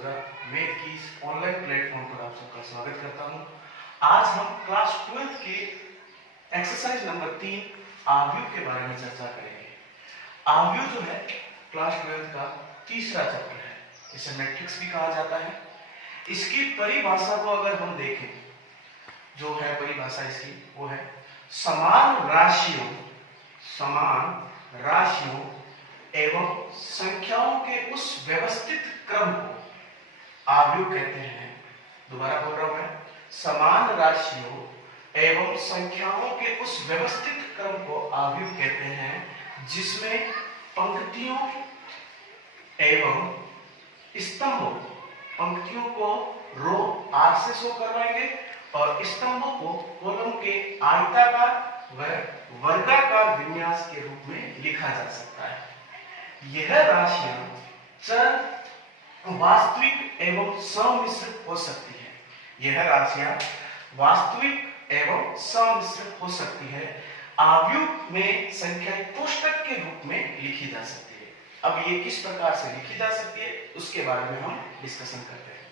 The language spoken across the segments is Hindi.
सरोजा, मैं की इस ऑनलाइन प्लेटफॉर्म पर आप सबका स्वागत करता हूं। आज हम क्लास 12th के एक्सरसाइज नंबर 3 आव्यूह के बारे में चर्चा करेंगे। आव्यूह जो है क्लास 12th का तीसरा चैप्टर है, इसे मैट्रिक्स भी कहा जाता है। इसकी परिभाषा को अगर हम देखें, जो है परिभाषा इसकी वो है समान राशियों एवं संख्याओं के उस व्यवस्थित क्रम को आव्यूह कहते हैं। दोबारा बोल रहा हूं मैं, समान राशियों एवं संख्याओं के उस व्यवस्थित क्रम को आव्यूह कहते हैं, जिसमें पंक्तियों एवं स्तंभों, पंक्तियों को रो आर से शो करवाएंगे और स्तंभों को कॉलम के आयताकार व वर्गाकार विन्यास के रूप में लिखा जा सकता है। यह राशियां चर, वास्तविक एवं सम्मिश्रित हो सकती है। यह राशियां वास्तविक एवं सम्मिश्रित हो सकती है। आव्यूह में संख्याएं कोष्टक के रूप में लिखी जा सकती है। अब ये किस प्रकार से लिखी जा सकती है उसके बारे में हम डिस्कशन करते हैं।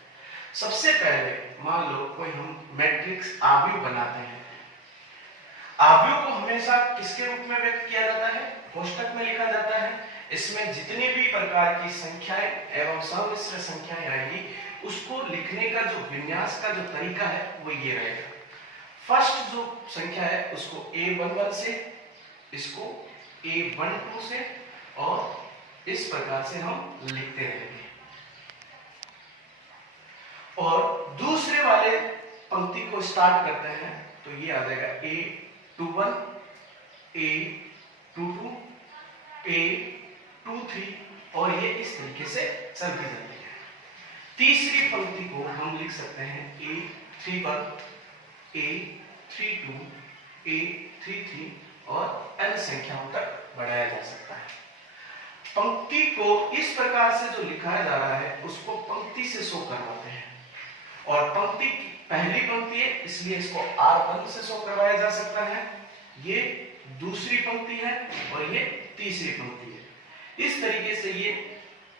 सबसे पहले मान लो कोई हम मैट्रिक्स आव्यूह बनाते हैं। आव्यूह को हमेशा किसके रूप में व्यक्त किया जाता है? कोष्टक में लिखा जाता है। इसमें जितनी भी प्रकार की संख्याएं एवं सम्मिश्र संख्याएं आएंगी, उसको लिखने का जो विन्यास का जो तरीका है वो ये रहेगा। फर्स्ट जो संख्या है उसको A11 से, इसको A12 से, और इस प्रकार से हम लिखते रहेंगे। और दूसरे वाले पंक्ति को स्टार्ट करते हैं तो ये आ जाएगा A21, A22, A23 और ये इस तरीके से चलती जाती है। तीसरी पंक्ति को हम लिख सकते हैं A31, A32, A33 और अन्य संख्याओं तक बढ़ाया जा सकता है। पंक्ति को इस प्रकार से जो लिखा जा रहा है उसको पंक्ति से शो करवाते हैं, और पंक्ति पहली पंक्ति है इसलिए इसको R1 से शो करवाया जा सकता है। ये दूसरी पंक्ति है और ये तीसरी पंक्ति है। इस तरीके से ये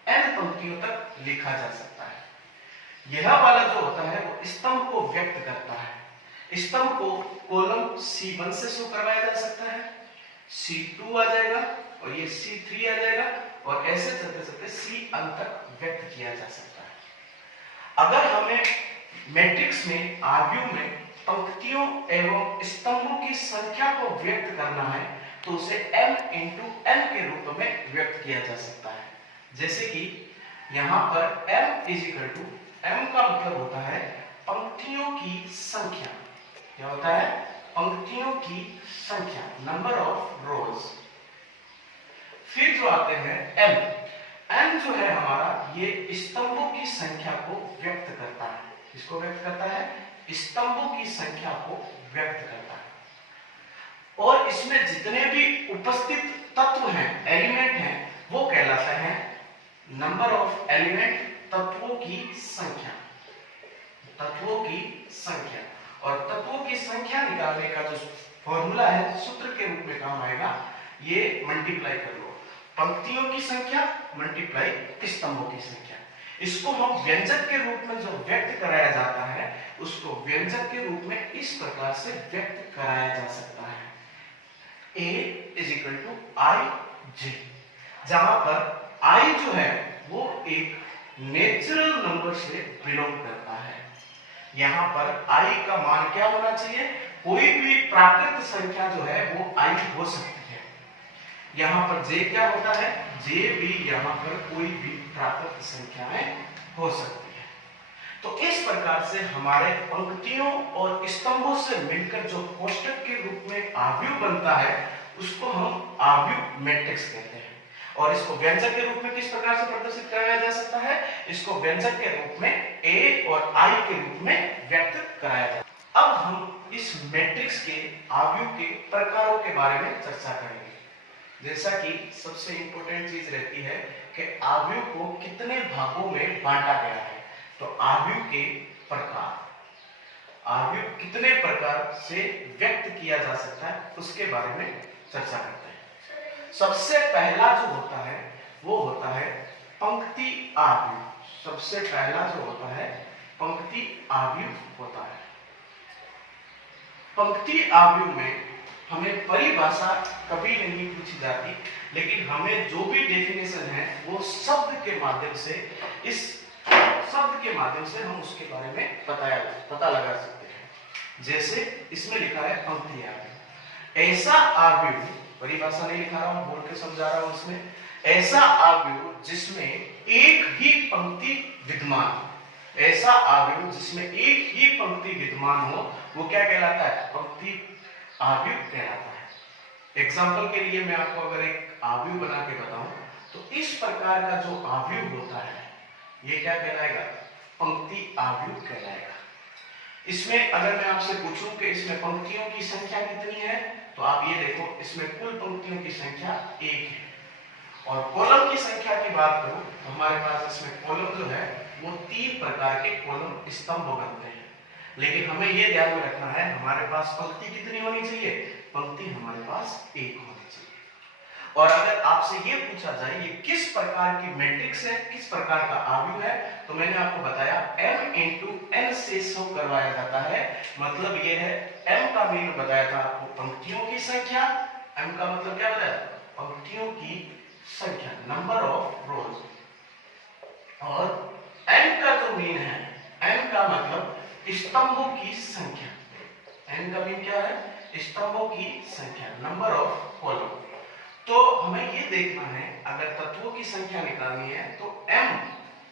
n पंक्तियों तक लिखा जा सकता है। यह वाला जो होता है वो स्तंभ को व्यक्त करता है। स्तंभ को कॉलम C1 से शो करवाया जा सकता है, C2 आ जाएगा और ये C3 आ जाएगा, और ऐसे चलते चलते Cn तक व्यक्त किया जा सकता है। अगर हमें मैट्रिक्स में आव्यूह में पंक्तियों एवं स्तंभों की संख्या को व्यक्त करना है तो उसे m into n के रूप में व्यक्त किया जा सकता है। जैसे कि यहां पर m का मतलब होता है पंक्तियों की संख्या। क्या होता है? पंक्तियों की संख्या, नंबर ऑफ रोज। फिर जो आते हैं n जो है हमारा, ये स्तंभों की संख्या को व्यक्त करता है। किसको व्यक्त करता है? स्तंभों की संख्या को व्यक्त करता है। और इसमें जितने भी उपस्थित तत्व हैं, एलिमेंट हैं, वो कहलाता है नंबर ऑफ एलिमेंट, तत्वों की संख्या। तत्वों की संख्या, और तत्वों की संख्या निकालने का जो फॉर्मूला है, सूत्र के रूप में काम आएगा, ये मल्टीप्लाई कर लो। पंक्तियों की संख्या मल्टीप्लाई स्तंभों की संख्या। इसको हम व्यंजक के रूप में जो व्यक्त कराया जाता है उसको व्यंजक के रूप में इस प्रकार से व्यक्त कराया जा सकता है। A = I, जहां पर I जो है वो एक नेचुरल नंबर से बिलोंग करता है। यहां पर I का मान क्या होना चाहिए? कोई भी प्राकृत संख्या जो है वो I हो सकती है। यहां पर J क्या होता है? J भी यहां पर कोई भी प्राकृत संख्याएं हो सकती है। तो इस प्रकार से हमारे पंक्तियों और स्तंभों से मिलकर जो कोष्टक के रूप में आव्यूह बनता है उसको हम आव्यूह मैट्रिक्स कहते हैं। और इसको व्यंजक के रूप में किस प्रकार से प्रदर्शित कराया जा सकता है? इसको व्यंजक के रूप में A और I के रूप में व्यक्त कराया जाता है। अब हम इस मैट्रिक्स के आव्यूह के प्रकारों के बारे में चर्चा करेंगे। जैसा कि सबसे इंपॉर्टेंट चीज रहती है कि आव्यूह को कितने भागों में बांटा गया है, तो आव्यूह के प्रकार, आव्यूह कितने प्रकार से व्यक्त किया जा सकता है उसके बारे में चर्चा करते हैं। सबसे पहला जो होता है वो होता है पंक्ति आव्यूह। सबसे पहला जो होता है पंक्ति आव्यूह होता है। पंक्ति आव्यूह में हमें परिभाषा कभी नहीं पूछी जाती, लेकिन हमें जो भी डेफिनेशन है वो शब्द के माध्यम से, इस शब्द के माध्यम से हम उसके बारे में पता लगा सकते हैं। जैसे इसमें लिखा है पंक्ति आव्यूह, ऐसा आव्यूह, परिभाषा नहीं लिखा रहा हूं, बोल के समझा रहा हूं, इसमें ऐसा आव्यूह जिसमें एक ही पंक्ति विद्यमान हो, ऐसा आव्यूह जिसमें एक ही पंक्ति विद्यमान हो, वो क्या कहलाता है? पंक्ति आव्यूह कहलाता है। एग्जाम्पल के लिए मैं आपको अगर एक आव्यूह बना के बताऊं तो इस प्रकार का जो आव्यूह होता है ये क्या कहलाएगा? पंक्ति आव्यूह कहलाएगा। इसमें अगर मैं आपसे पूछूं कि इसमें पंक्तियों की संख्या कितनी है, तो आप ये देखो, इसमें कुल पंक्तियों की संख्या 1 है। और कॉलम की संख्या की बात करूं तो हमारे पास इसमें कॉलम जो है वो 3 प्रकार के कॉलम स्तंभ बनते हैं। लेकिन हमें ये ध्यान में रखना है, हमारे पास पंक्ति कितनी होनी चाहिए? पंक्ति हमारे पास 1 होनी चाहिए। और अगर आपसे ये पूछा जाए ये किस प्रकार की मैट्रिक्स है, किस प्रकार का आव्यूह है, तो मैंने आपको बताया m × n से शो करवाया जाता है। मतलब ये है, m का मीन बताया था आपको पंक्तियों की संख्या, m का मतलब क्या बताया? पंक्तियों की संख्या, नंबर ऑफ रोज। और n का जो मीन है, n का मतलब स्तंभों की संख्या, n का मीन क्या है? स्तंभों की संख्या, नंबर ऑफ कॉलम। तो हमें ये देखना है, अगर तत्वों की संख्या निकालनी है तो m,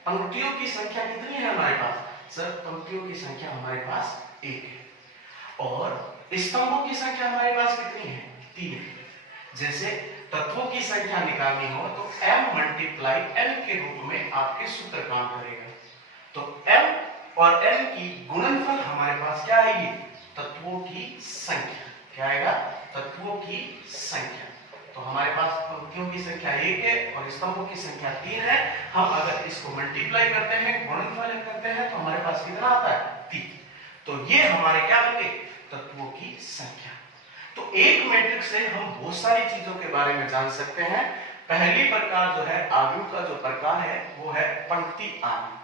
पंक्तियों की संख्या कितनी है हमारे पास? सर पंक्तियों की संख्या हमारे पास 1 है। और स्तंभों की संख्या हमारे पास कितनी है? 3 है। जैसे तत्वों की संख्या निकालनी हो तो m × n के रूप में आपके सूत्र काम करेगा। तो m और n की गुणनफल हमारे पास क्या आएगी? तत्वों की संख्या। क्या आएगा? तत्वों की संख्या। तो हमारे पास पंक्तियों की संख्या 1 है और स्तंभों की संख्या 3 है। हम अगर इसको मल्टीप्लाई करते हैं, गुणनफल करते हैं, तो हमारे पास कितना आता है? 3। तो ये हमारे क्या बने? तत्वों की संख्या। तो एक मैट्रिक्स से हम बहुत सारी चीजों के बारे में जान सकते हैं। पहली प्रकार जो है आव्यूह का, जो प्रकार है वो है पंक्ति आव्यूह।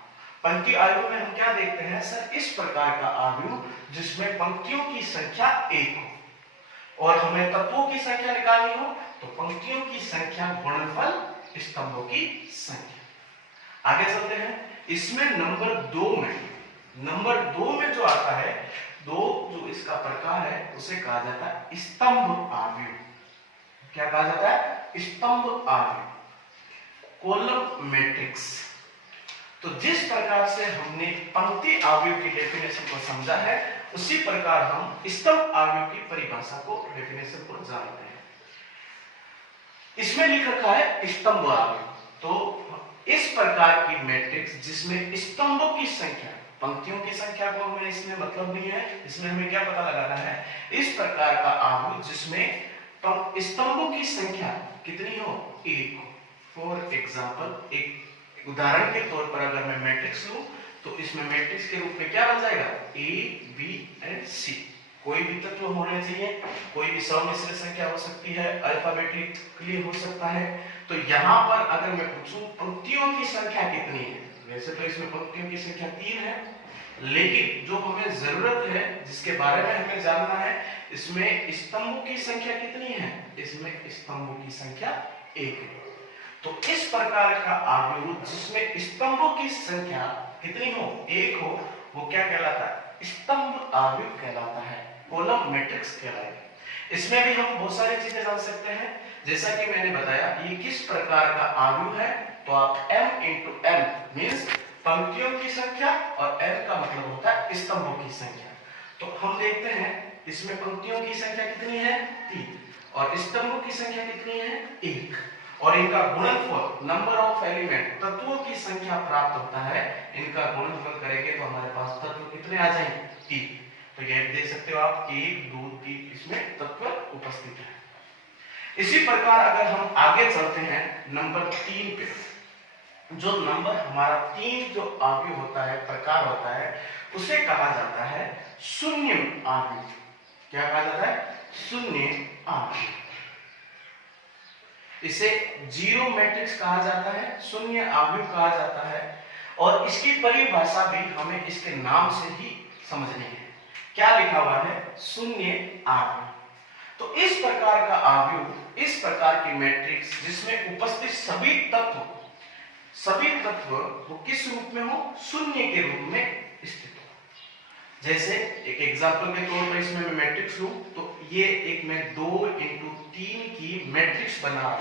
पंक्ति आव्यूह में हम क्या देखते हैं? सर इस प्रकार का आव्यूह जिसमें पंक्तियों की संख्या 1 हो और हमें तत्वों की संख्या निकालनी हो तो पंक्तियों की संख्या गुणनफल स्तंभों की संख्या। आगे चलते हैं। इसमें नंबर 2 में जो आता है, जो इसका प्रकार है उसे कहा जाता है स्तंभ आव्यूह। क्या कहा जाता है? स्तंभ आव्यूह, कॉलम मैट्रिक्स। तो जिस प्रकार से हमने पंक्ति आव्यूह की डेफिनेशन को समझा है, उसी प्रकार हम स्तंभ आव्यूह की परिभाषा को, डेफिनेशन को जानते हैं। इसमें लिख रखा है स्तंभ आव्यूह। तो इस प्रकार की मैट्रिक्स जिसमें स्तंभों की संख्या, पंक्तियों की संख्या को हमें इसमें मतलब नहीं है, इसमें हमें क्या पता लगाना है? इस प्रकार का आव्यूह जिसमें स्तंभों की संख्या कितनी हो? 1 हो। फॉर एग्जाम्पल, एक उदाहरण के तौर पर अगर मैं मैट्रिक्स लूं तो इसमें मैट्रिक्स के रूप में क्या बन जाएगा? A, B and C। कोई भी तत्व होने चाहिए, कोई भी सम्मिश्र संख्या हो सकती है, अल्फाबेटिकली हो सकता है। तो यहाँ पर अगर मैं पूछूं पंक्तियों की संख्या कितनी है, वैसे तो इसमें पंक्तियों की संख्या 3 है, लेकिन जो हमें जरूरत है, जिसके बारे में हमें जानना है, इसमें स्तंभों की संख्या कितनी है? इसमें स्तंभों की संख्या 1 है। तो इस प्रकार का आव्यूह जिसमें स्तंभों की संख्या कितनी हो? 1 हो, वो क्या कहलाता है? स्तंभ आव्यूह कहलाता है, कॉलम मैट्रिक्स कहलाएगा। इसमें भी हम बहुत सारी चीजें जान सकते हैं। जैसा कि मैंने बताया ये किस प्रकार का आव्यूह है, तो आप m × n मींस पंक्तियों की संख्या और n का मतलब होता है स्तंभों की संख्या। तो हम देखते हैं इसमें पंक्तियों की संख्या कितनी है? 3 और स्तंभों की संख्या कितनी है? 1। और इनका गुणनफल, नंबर ऑफ एलिमेंट, तत्वों की संख्या प्राप्त होता है। इनका गुणनफल करेंगे तो हमारे पास तत्व कितने आ जाएंगे? 3। तो ये देख सकते हो आप 1, 2, 3 इसमें तत्व उपस्थित है। इसी प्रकार अगर हम आगे चलते हैं नंबर 3 पे, जो नंबर हमारा 3 जो आव्यूह होता है, प्रकार होता है, उसे कहा जाता है शून्य आव्यूह। क्या कहा जाता है? शून्य आव्यूह। इसे जीरो मैट्रिक्स कहा जाता है, शून्य आव्यूह कहा जाता है। और इसकी परिभाषा भी हमें इसके नाम से ही समझनी है। क्या लिखा हुआ है? शून्य आव्यूह। तो इस प्रकार का आव्यूह, इस प्रकार की मैट्रिक्स जिसमें उपस्थित सभी तत्व वो किस रूप में हो? शून्य के रूप में स्थित हो। जैसे एक एग्जांपल के तौर पर इसमें मैं मैट्रिक्स लूं तो ये एक मैं 2x3 की मैट्रिक्स बना रहा हूं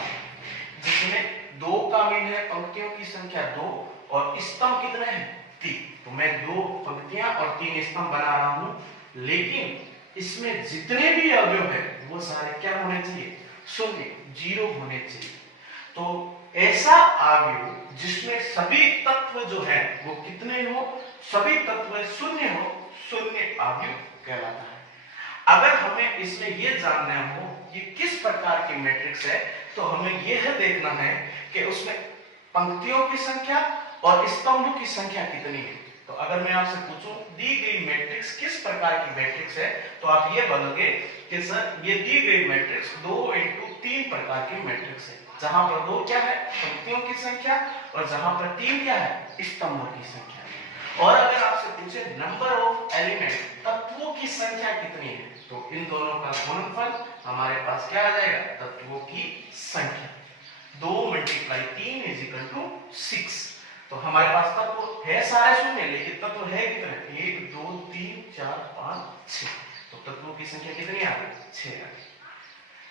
जिसमें 2 का मीन है, पंक्तियों की संख्या 2 और स्तंभ कितने हैं? 3। तो मैं 2 पंक्तियां और 3 स्तंभ बना रहा हूं, लेकिन इसमें जितने भी अवयव है वो सारे क्या होने चाहिए? शून्य, 0 होने चाहिए। तो ऐसा आव्यूह जिसमें सभी तत्व जो है वो कितने हो? सभी तत्व शून्य हो, शून्य आव्यूह कहलाता है। अगर हमें इसमें यह जानना हो कि किस प्रकार की मैट्रिक्स है तो हमें यह देखना है कि उसमें पंक्तियों की संख्या और स्तंभों की संख्या कितनी है। तो अगर मैं आपसे पूछूं दी गई मैट्रिक्स किस प्रकार की मैट्रिक्स है तो आप ये बोलोगे कि सर ये दी गई मैट्रिक्स 2x3 प्रकार की मैट्रिक्स है, जहां पर 2 क्या है? पंक्तियों की संख्या, और जहां पर 3 क्या है? स्तंभों की संख्या। और अगर आपसे पूछे नंबर ऑफ एलिमेंट, तत्वों की संख्या कितनी है, तो इन दोनों का गुणनफल हमारे पास क्या आ जाएगा? तत्वों की संख्या। 2 × 3 = 6। तो हमारे पास तत्व है सारे शून्य, लेकिन तत्व है कितने? 1 2 3 4 5 6। तो तत्वों की संख्या कितनी आ गई? 6 आ गई।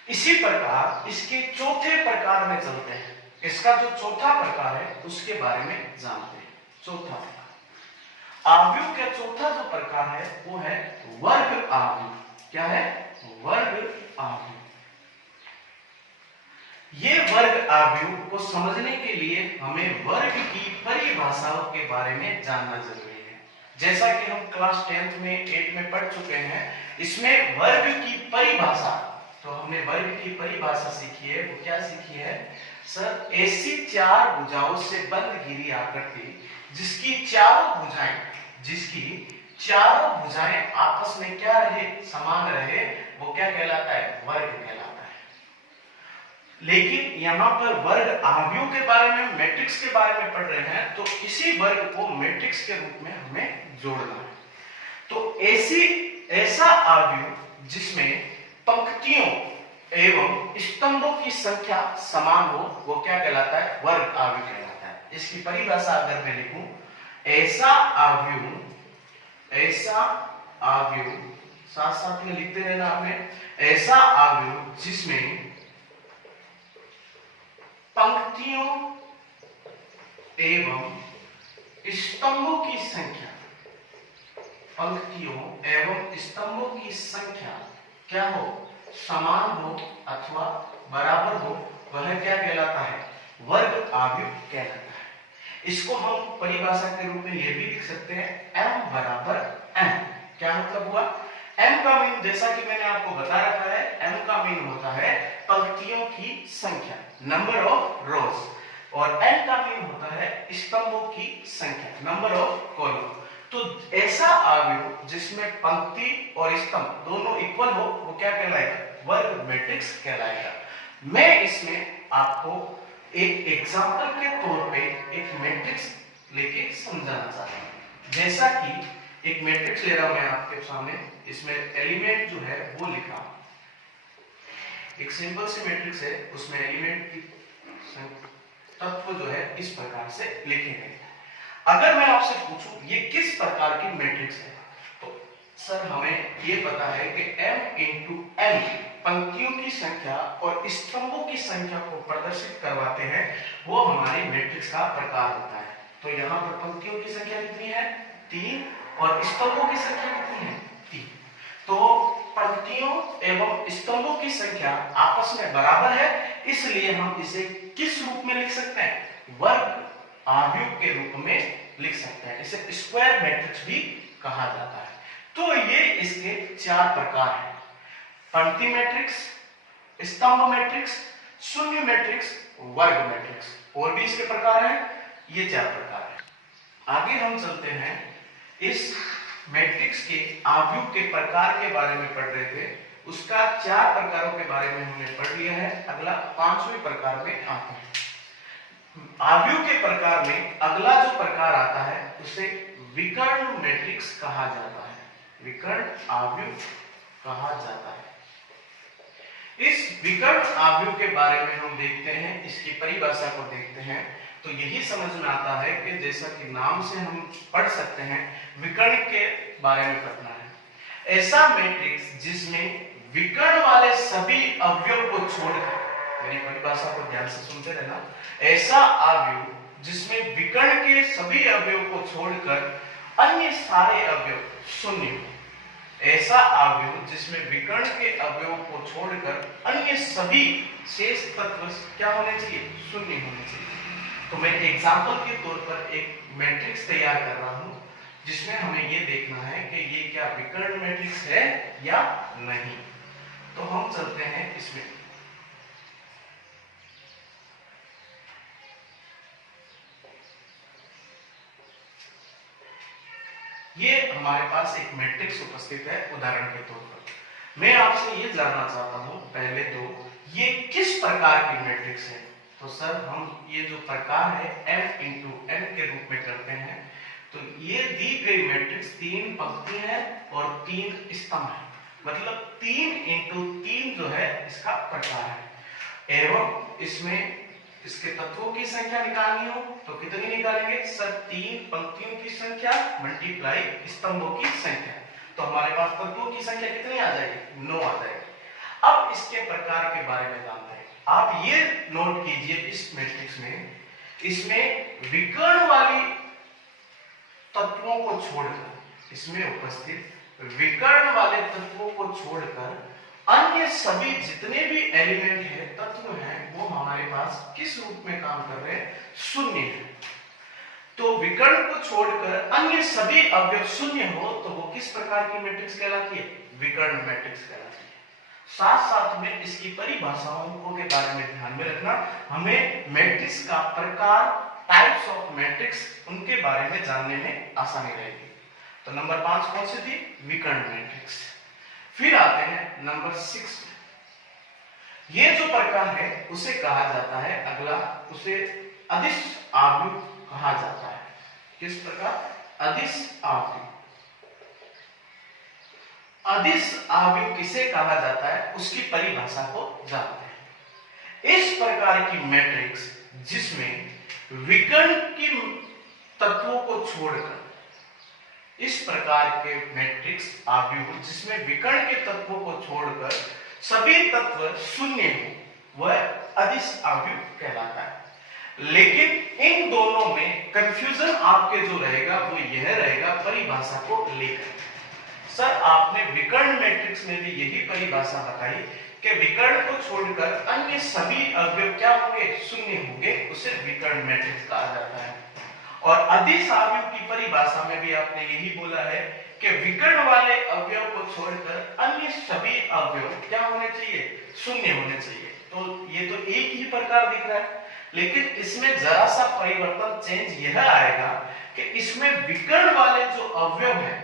इसी प्रकार इसके चौथे प्रकार में चलते हैं। इसका जो चौथा प्रकार है उसके बारे में जानते हैं। चौथा प्रकार आव्यूह का चौथा जो प्रकार है वो है वर्ग आव्यूह। क्या है? वर्ग आव्यूह। ये वर्ग आव्यूह को समझने के लिए हमें वर्ग की परिभाषाओं के बारे में जानना जरूरी है। जैसा कि हम क्लास 10th में 8 में पढ़ चुके हैं, इसमें वर्ग की परिभाषा, तो हमने वर्ग की परिभाषा सीखी है। वो क्या सीखी है? सर, ऐसी 4 भुजाओं से बंद घिरी आकृति जिसकी चारों भुजाएं आपस में क्या रहे? समान रहे, वो क्या कहलाता है? वर्ग कहलाता है। लेकिन यहां पर वर्ग आव्यूह के बारे में, मैट्रिक्स के बारे में पढ़ रहे हैं, तो इसी वर्ग को मैट्रिक्स के रूप में हमें जोड़ना है। तो ऐसा आव्यूह जिसमें पंक्तियों एवं स्तंभों की संख्या समान हो वो क्या कहलाता है? वर्ग आव्यूह कहलाता है। इसकी परिभाषा अगर मैं लिखूं, ऐसा आव्यूह साथ साथ में लिखते रहना आपने, ऐसा आव्यूह जिसमें पंक्तियों एवं स्तंभों की संख्या क्या हो? समान हो अथवा बराबर हो, वह क्या कहलाता है? वर्ग आव्यूह कहलाता है। इसको हम परिभाषा के रूप में यह भी लिख सकते हैं, m = n। क्या मतलब हुआ? m का मीन, जैसा कि मैंने आपको बता रखा है, m का मीन होता है पंक्तियों की संख्या, नंबर ऑफ रोज, और n का मीन होता है स्तंभों की संख्या, नंबर ऑफ कॉलम। तो ऐसा आव्यूह जिसमें पंक्ति और स्तंभ दोनों इक्वल हो वो क्या कहलाएगा? वर्ग मैट्रिक्स कहलाएगा। मैं इसमें आपको एक एग्जांपल के तौर पे एक मैट्रिक्स लेके समझाना चाहता हूं। जैसा कि एक मैट्रिक्स ले रहा हूं मैं आपके सामने, इसमें एलिमेंट जो है वो लिखा, एक सिंपल सी मैट्रिक्स है, उसमें एलिमेंट की तत्व जो है इस प्रकार से लिखे गए। अगर मैं आपसे पूछूं ये किस प्रकार की मैट्रिक्स है, तो सर हमें ये पता है कि m × n पंक्तियों की संख्या और स्तंभों की संख्या को प्रदर्शित करवाते हैं, वो हमारी मैट्रिक्स का प्रकार होता है। तो यहाँ पर पंक्तियों की संख्या कितनी है? 3, और स्तंभों की संख्या कितनी है? 3। तो पंक्तियों एवं स्तंभों की संख्या आपस में बराबर है, इसलिए हम इसे किस रूप में लिख सकते हैं? वर्ग आव्यूह के रूप में लिख सकते हैं। इसे स्क्वायर मैट्रिक्स भी कहा जाता है। तो ये इसके 4 प्रकार हैं: पंक्ति मैट्रिक्स, स्तंभ मैट्रिक्स, शून्य मैट्रिक्स, वर्ग मैट्रिक्स। और भी इसके प्रकार हैं, ये 4 प्रकार हैं। आगे हम चलते हैं, इस मैट्रिक्स के आव्यूह के प्रकार के बारे में पढ़ रहे थे, उसका 4 प्रकारों के बारे में हमने पढ़ लिया है। अगला 5वें प्रकार में आते हैं। आव्यूह के प्रकार में अगला जो प्रकार आता है उसे विकर्ण मैट्रिक्स कहा जाता है। विकर्ण आव्यूह कहा जाता है। इस विकर्ण आव्यूह के बारे में हम देखते हैं, इसकी परिभाषा को देखते हैं तो यही समझ में आता है कि जैसा कि नाम से हम पढ़ सकते हैं विकर्ण के बारे में पढ़ना है। ऐसा मैट्रिक्स जिसमें विकर्ण वाले सभी अवयव को छोड़कर, मेरी परिभाषा को ध्यान से सुनते रहना, ऐसा आव्यूह जिसमें विकर्ण के सभी अवयव को छोड़कर अन्य सारे अवयव शून्य हो। ऐसा आव्यूह जिसमें विकर्ण के अवयव को छोड़कर अन्य सभी शेष तत्व क्या होने चाहिए? शून्य होने चाहिए। तो मैं एग्जांपल के तौर पर एक मैट्रिक्स तैयार कर रहा हूं जिसमें हमें ये देखना है कि ये क्या विकर्ण मैट्रिक्स है या नहीं। तो हम चलते हैं इसमें। ये हमारे पास एक मैट्रिक्स उपस्थित है। उदाहरण के तौर पर मैं आपसे ये जानना चाहता हूं पहले तो ये किस प्रकार की मैट्रिक्स है। तो सर हम ये जो प्रकार है m इंटू n के रूप में करते हैं। तो ये दी गई मैट्रिक्स 3 पंक्ति है और 3 स्तंभ है, मतलब 3 इंटू 3 जो है इसका प्रकार है। एवं इसमें इसके तत्वों की संख्या निकालनी हो तो कितनी निकालेंगे सर? 3 पंक्तियों की संख्या मल्टीप्लाई स्तंभों की संख्या। तो हमारे पास तत्वों की संख्या कितनी आ जाएगी? 9 आ जाएगी। अब इसके प्रकार के बारे में जानते हैं। आप ये नोट कीजिए इस मैट्रिक्स में, इसमें विकर्ण वाली तत्वों को छोड़कर, इसमें उपस्थित विकर्ण वाले तत्वों को छोड़कर अन्य सभी जितने भी एलिमेंट है, तत्व हैं, वो हमारे पास किस रूप में काम कर रहे हैं? शून्य है। तो विकर्ण को छोड़कर अन्य सभी अवयव शून्य हो तो वो किस प्रकार की मैट्रिक्स कहलाती है? विकर्ण मैट्रिक्स कहलाती है। साथ साथ में इसकी परिभाषाओं के बारे में ध्यान में रखना, हमें मैट्रिक्स का प्रकार, टाइप्स ऑफ मैट्रिक्स, उनके बारे में जानने में आसानी रहेगी। तो नंबर 5 कौन सी थी? विकर्ण मैट्रिक्स। फिर आते हैं नंबर 6। ये जो प्रकार है उसे कहा जाता है, अगला उसे अदिश आव्यूह कहा जाता है। किस प्रकार? अदिश आव्यूह। अदिश आव्यूह किसे कहा जाता है उसकी परिभाषा को जानते हैं। इस प्रकार की मैट्रिक्स जिसमें विकर्ण की तत्वों को छोड़कर, इस प्रकार के मैट्रिक्स आव्यूह जिसमें विकर्ण के तत्वों को छोड़कर सभी तत्व शून्य हो, वह अदिश आव्यूह कहलाता है। लेकिन इन दोनों में कंफ्यूजन आपके जो रहेगा वो यह रहेगा परिभाषा को लेकर। सर आपने विकर्ण मैट्रिक्स में भी यही परिभाषा बताई कि विकर्ण को छोड़कर अन्य सभी अवयव क्या होंगे? शून्य होंगे, उसे विकर्ण मैट्रिक्स कहा जाता है। और अदिश आव्यूह की परिभाषा में भी आपने यही बोला है कि विकर्ण वाले अवयव को छोड़कर अन्य सभी अवयव क्या होने चाहिए? शून्य होने चाहिए। तो ये तो एक ही प्रकार दिख रहा है, लेकिन इसमें जरा सा परिवर्तन, चेंज यह आएगा कि इसमें विकर्ण वाले जो अवयव है,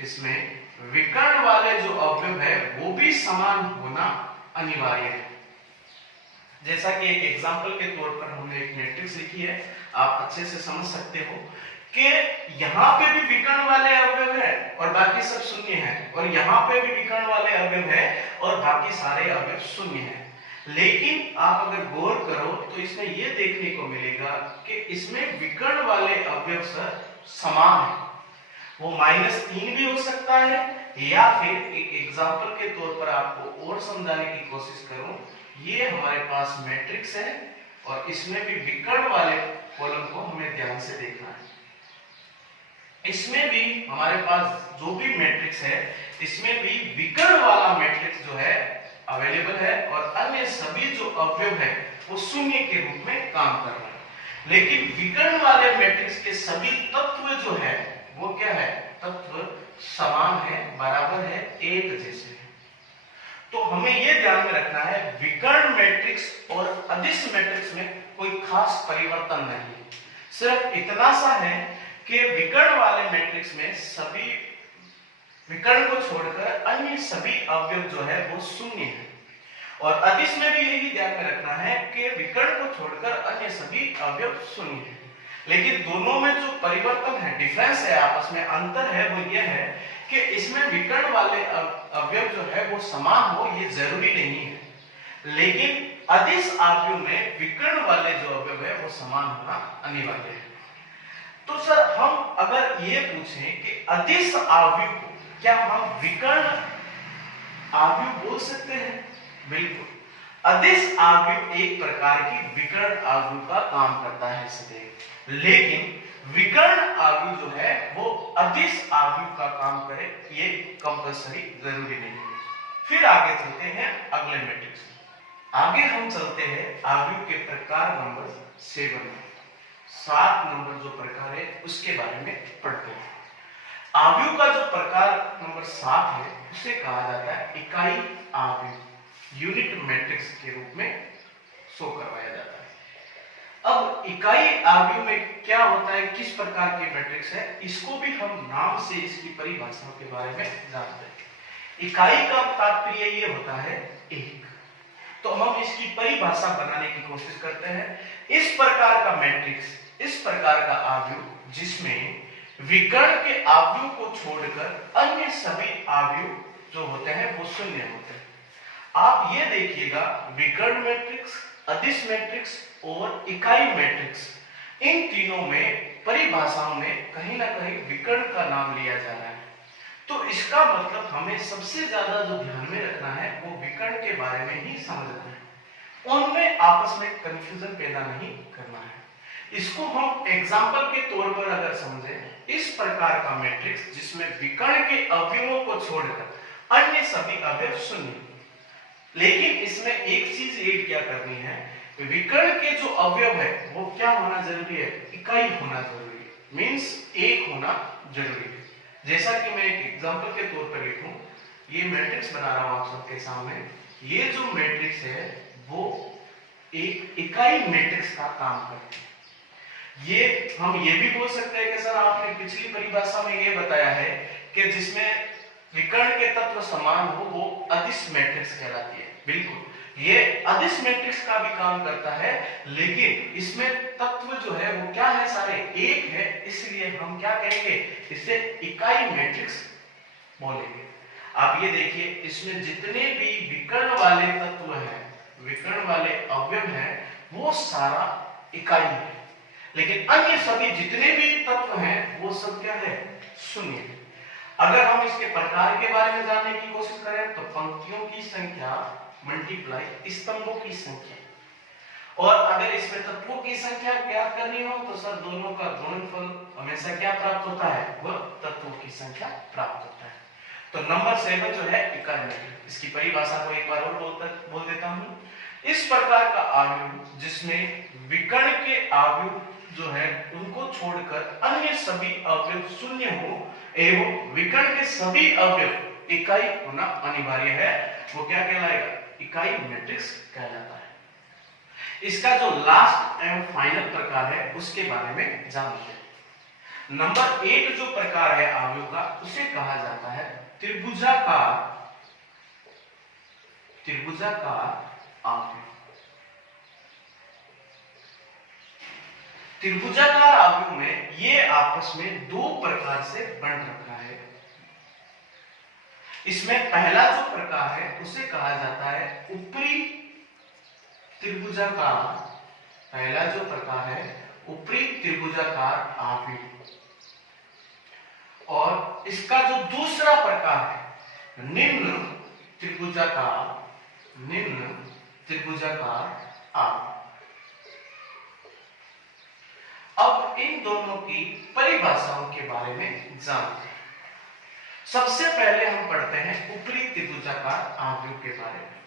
इसमें विकर्ण वाले जो अवयव है वो भी समान होना अनिवार्य है। जैसा कि एक एग्जांपल के तौर पर हमने एक मैट्रिक्स लिखी है, आप अच्छे से समझ सकते हो कि यहाँ पे भी विकर्ण वाले अवयव है और बाकी सब शून्य है, और यहाँ पे भी विकर्ण वाले अवयव है और बाकी सारे अवयव शून्य है। लेकिन आप अगर गौर करो तो इसमें यह देखने को मिलेगा कि इसमें विकर्ण वाले अवयव समान है। वो -3 भी हो सकता है, या फिर एक एग्जांपल के तौर पर आपको और समझाने की कोशिश करूं, ये हमारे पास मैट्रिक्स है और इसमें भी विकर्ण वाले कॉलम को हमें ध्यान से देखना है। इसमें भी हमारे पास जो भी मैट्रिक्स है, इसमें भी विकर्ण वाला मैट्रिक्स जो है अवेलेबल है और अन्य सभी जो अवयव है वो शून्य के रूप में काम कर रहे हैं। लेकिन विकर्ण वाले मैट्रिक्स के सभी तत्व जो है वो क्या है? तत्व समान है, बराबर है, एक जैसे है। तो हमें यह ध्यान में रखना है विकर्ण मैट्रिक्स और अदिश मैट्रिक्स में कोई खास परिवर्तन नहीं है। सिर्फ इतना सा है कि विकर्ण वाले मैट्रिक्स में सभी विकर्ण को छोड़कर अन्य सभी अवयव जो है वो शून्य है, और अदिश में भी यही ध्यान में रखना है कि विकर्ण को छोड़कर अन्य सभी अवयव शून्य है। लेकिन दोनों में जो परिवर्तन है, डिफरेंस है, आपस में अंतर है, वो ये है कि इसमें विकर्ण वाले अवयव जो है वो समान हो, ये जरूरी नहीं है, लेकिन अदिश आव्यूह में विकर्ण वाले जो अवयव है वो समान होना अनिवार्य है। तो सर हम अगर ये पूछें कि अदिश आव्यूह को क्या हम विकर्ण आव्यूह बोल सकते हैं? बिल्कुल, अदिश आव्यूह एक प्रकार की विकर्ण आव्यूह का काम करता है सदैव, लेकिन विकर्ण आव्यूह जो है वो अदिश आव्यूह का काम करे, ये कंपल्सरी जरूरी नहीं है। फिर आगे चलते हैं अगले मैट्रिक्स में। आगे हम चलते हैं आव्यूह के प्रकार नंबर 7 में। 7 नंबर जो प्रकार है उसके बारे में पढ़ते हैं। आव्यूह का जो प्रकार नंबर 7 है उसे कहा जाता है इकाई आव्यूह, यूनिट मैट्रिक्स के रूप में शो करवाया जाता है। अब इकाई आव्यूह में क्या होता है, किस प्रकार के मैट्रिक्स है, इसको भी हम नाम से इसकी परिभाषा के बारे में जानते हैं। इकाई का तात्पर्य ये होता है एक, तो हम इसकी परिभाषा बनाने की कोशिश करते हैं। इस प्रकार का मैट्रिक्स, इस प्रकार का आव्यूह जिसमें विकर्ण के आव्यूह को छोड़कर अन्य सभी आव्यूह जो होते हैं वो शून्य होते हैं। आप ये देखिएगा, विकर्ण मैट्रिक्स, अदिश मैट्रिक्स और इकाई मैट्रिक्स, इन तीनों में परिभाषाओं में कहीं ना कहीं विकर्ण का नाम लिया जा रहा है। तो इसका मतलब हमें सबसे ज्यादा जो ध्यान में रखना है वो विकर्ण के बारे में ही समझना है, उनमें आपस में कंफ्यूजन पैदा नहीं करना है। इसको हम एग्जाम्पल के तौर पर अगर समझें, इस प्रकार का मैट्रिक्स जिसमें विकर्ण के अवयवों को छोड़कर अन्य सभी अवयव शून्य, लेकिन इसमें एक चीज ऐड क्या करनी है, विकर्ण के जो अवयव है वो क्या होना जरूरी है, इकाई होना जरूरी है, मींस एक होना जरूरी है। जैसा कि मैं एक एग्जांपल के तौर पर लिखूं, ये मैट्रिक्स बना रहा हूं आप सबके सामने, ये जो मैट्रिक्स है वो एक इकाई मैट्रिक्स का काम करती है। ये हम ये भी बोल सकते हैं कि सर आपने पिछली परिभाषा में ये बताया है कि जिसमें विकर्ण के तत्व समान हो वो अदिश मैट्रिक्स कहलाती है। बिल्कुल, ये अदिश मैट्रिक्स का भी काम करता है, लेकिन इसमें तत्व जो है वो क्या है, सारे एक है, इसलिए हम क्या कहेंगे, इसे इकाई मैट्रिक्स बोलेंगे। आप ये देखिए, इसमें जितने भी विकर्ण वाले तत्व हैं, विकर्ण वाले अवयव हैं, वो सारा इकाई है, लेकिन अन्य सभी जितने भी तत्व हैं वो सब क्या है, शून्य है। अगर हम इसके प्रकार के बारे में जानने की कोशिश करें तो पंक्तियों की संख्या मल्टीप्लाई स्तंभों की संख्या, और अगर इसमें तत्वों की संख्या ज्ञात करनी हो तो सर दोनों का गुणनफल हमेशा क्या प्राप्त होता है, वह तत्वों की संख्या प्राप्त होता है। तो नंबर 7 जो है इकाई मैट्रिक्स, इसकी परिभाषा को एक बार और बोल देता हूं। इस प्रकार का आव्यूह जिसमें विकर्ण के आव्यूह जो है उनको छोड़कर अन्य सभी अवयव शून्य हो एवं विकर्ण के सभी अवयव इकाई होना अनिवार्य है, वो क्या कहलाएगा, इकाई मैट्रिक्स कहलाता है। इसका जो लास्ट एंड फाइनल प्रकार है उसके बारे में जानते हैं। नंबर 8 जो प्रकार है आव्यूह का उसे कहा जाता है त्रिभुजाकार आव्यूह। त्रिभुजाकार आव्यूह में ये आपस में दो प्रकार से बन रखा है। इसमें पहला जो प्रकार है उसे कहा जाता है ऊपरी त्रिभुजाकार, पहला जो प्रकार है ऊपरी त्रिभुजाकार आव्यूह, और इसका जो दूसरा प्रकार है निम्न त्रिभुजाकार आव्यूह। अब इन दोनों की परिभाषाओं के बारे में जानते हैं। सबसे पहले हम पढ़ते हैं ऊपरी त्रिभुजाकार आव्यूह के बारे में।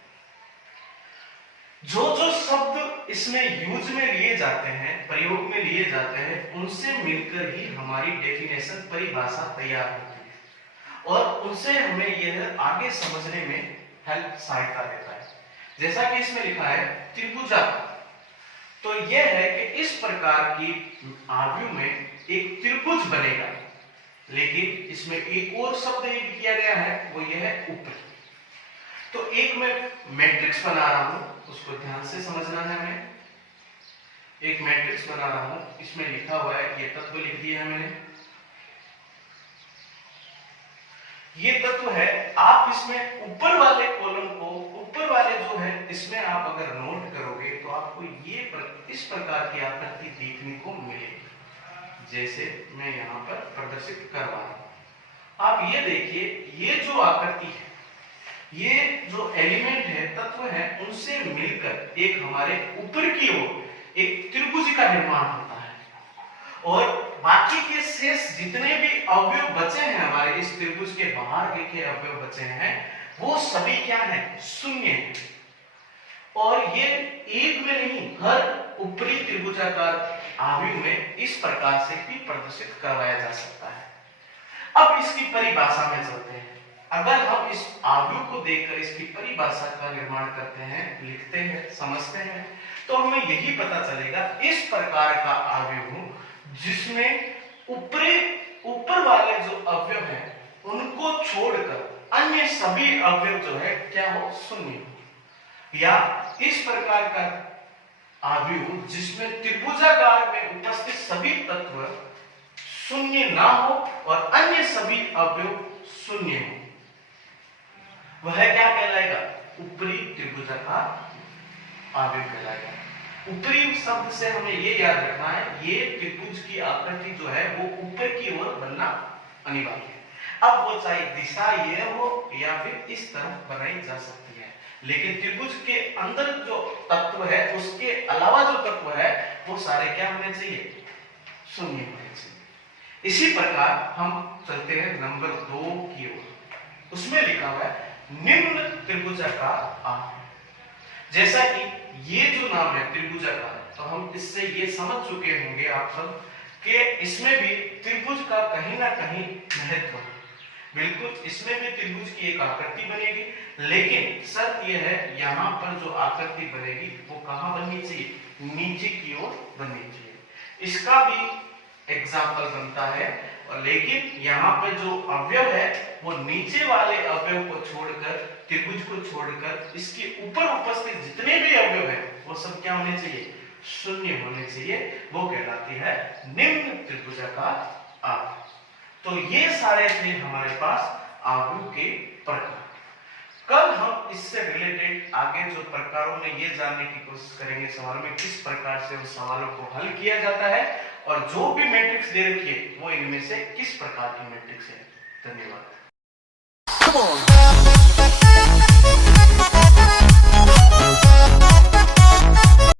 जो शब्द इसमें यूज में लिए जाते हैं, प्रयोग में लिए जाते हैं, उनसे मिलकर ही हमारी डेफिनेशन, परिभाषा तैयार होती है और उनसे हमें यह आगे समझने में हेल्प, सहायता देता है। जैसा कि इसमें लिखा है त्रिभुजाकार, तो यह है कि इस प्रकार की आव्यूह में एक त्रिभुज बनेगा, लेकिन इसमें एक और शब्द ऐड किया गया है, वो यह है ऊपरी। तो एक मैं मैट्रिक्स बना रहा हूं, उसको ध्यान से समझना है। हमें एक मैट्रिक्स बना रहा हूं, इसमें लिखा हुआ है, ये तत्व लिख दिया है मैंने, ये तत्व है। आप इसमें ऊपर वाले कॉलम को, ऊपर वाले जो है इसमें आप अगर नोट करोगे तो आपको ये इस प्रकार की आकृति देखने को मिलेगी, जैसे मैं यहाँ पर प्रदर्शित करवा रहा हूं। आप ये देखिए, ये जो आकृति है, ये जो एलिमेंट है, तत्व है, उनसे मिलकर एक हमारे ऊपर की ओर एक त्रिभुज का निर्माण होता है, और बाकी के शेष जितने भी अवयव बचे हैं हमारे इस त्रिभुज के बाहर के अवयव बचे हैं, वो सभी क्या है, शून्य है। और ये एक में नहीं, हर ऊपरी त्रिभुजाकार आव्यूह में इस प्रकार से भी प्रदर्शित करवाया जा सकता है। अब इसकी परिभाषा में चलते हैं। अगर हम इस आव्यूह को देखकर इसकी परिभाषा का निर्माण करते हैं, लिखते हैं, समझते हैं, तो हमें यही पता चलेगा, इस प्रकार का आव्यूह जिसमें ऊपर वाले जो अवयव हैं उनको छोड़कर अन्य सभी अवयव जो है क्या हो, शून्य हो। या इस प्रकार का आव्यूह जिसमें त्रिभुजाकार में उपस्थित सभी तत्व शून्य ना हो और अन्य सभी अवयव शून्य हो, वह क्या कहलाएगा, ऊपरी त्रिभुजाकार आव्यूह कहलाएगा। ऊपरी शब्द से हमें ये याद रखना है, ये त्रिभुज की आकृति जो है वो ऊपर की ओर बनना अनिवार्य है। अब वो चाहे दिशा ये हो या फिर इस तरफ बनाई जा सकती है, लेकिन त्रिभुज के अंदर जो तत्व है, उसके अलावा जो तत्व है, वो सारे क्या होने चाहिए, शून्य होने चाहिए। इसी प्रकार हम चलते हैं नंबर 2 की ओर। उसमें लिखा हुआ है निम्न त्रिभुजाकार आव्यूह। जैसा कि ये जो नाम है त्रिभुजाकार, तो हम इससे ये समझ चुके होंगे आप सब कि इसमें भी त्रिभुज का कहीं ना कहीं महत्व है। बिल्कुल, इसमें भी त्रिभुज की एक आकृति बनेगी, लेकिन शर्त यह है, यहाँ पर जो आकृति बनेगी वो कहाँ बननी चाहिए, नीचे की ओर बननी चाहिए। इसका भी एग्जाम्पल बनता है, और लेकिन यहाँ पे जो अवयव है वो नीचे वाले अवयव को छोड़कर, त्रिभुज को छोड़कर, इसके ऊपर उपस्थित जितने भी अवयव है वो सब क्या होने चाहिए, शून्य होने चाहिए। वो कहलाती है निम्न त्रिभुजाकार आव्यूह। तो ये सारे थे हमारे पास आव्यूह के प्रकार। कल हम इससे रिलेटेड आगे जो प्रकारों में ये जानने की कोशिश करेंगे सवाल में किस प्रकार से उन सवालों को हल किया जाता है, और जो भी मैट्रिक्स दे रखी है वो इनमें से किस प्रकार की मैट्रिक्स है। धन्यवाद।